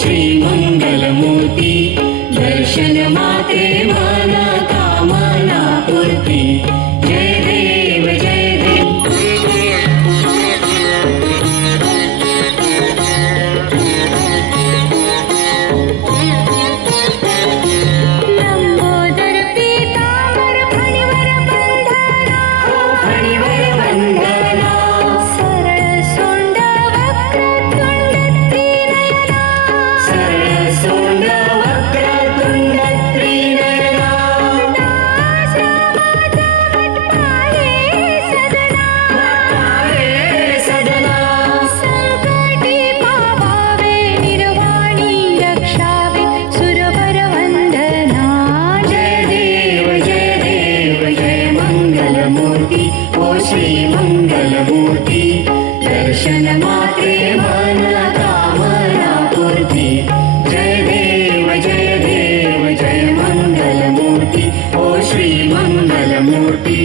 श्रीमङ्गलमूर्ति दर्शन मात्रे मनोकामना पूर्ति। जय देव जय देव। लंबोदर पीतांबर फणिवर बंधना, फणिवर बंधना, सरळ सोंड वक्रतुंड त्रिनयना, सरळ सोंड वक्रतुंड त्रिनयना, दास रामाचा वटपाहे सदना, सदना, संकटी पावावे निर्वाणी रक्षावे सुरवर वंदना। जय देव जय देव जय मंगलमूर्ति ओ श्रीमंगलमूर्ति दर्शन मात्रे मनोकामना पूर्ति। जय देव जय मंगलमूर्ति ओ श्रीमंगलमूर्ति।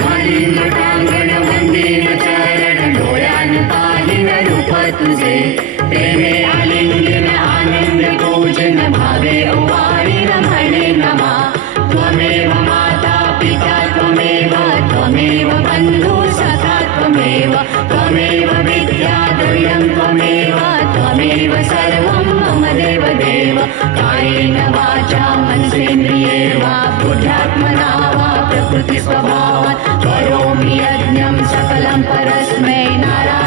घालीन टांगण वंदीन चरण डोळ्यान पाहिन रूप तुझे, प्रेमे आलिंगन आनंद पूजन भावे ओवाळीन म्हणे नमा। त्वमेव माता पिता त्वमेव बन्धु सखा त्वमेव, त्वमेव विद्या द्रव्यं त्वमेव सर्वं मम देव देव। कायेन वाचा मनसेन्द्रिये वा बुद्ध्यात्मना वा प्रकृतिस्वभावात् करोमि यज्ञं सकलं परस्मै नारायणाय।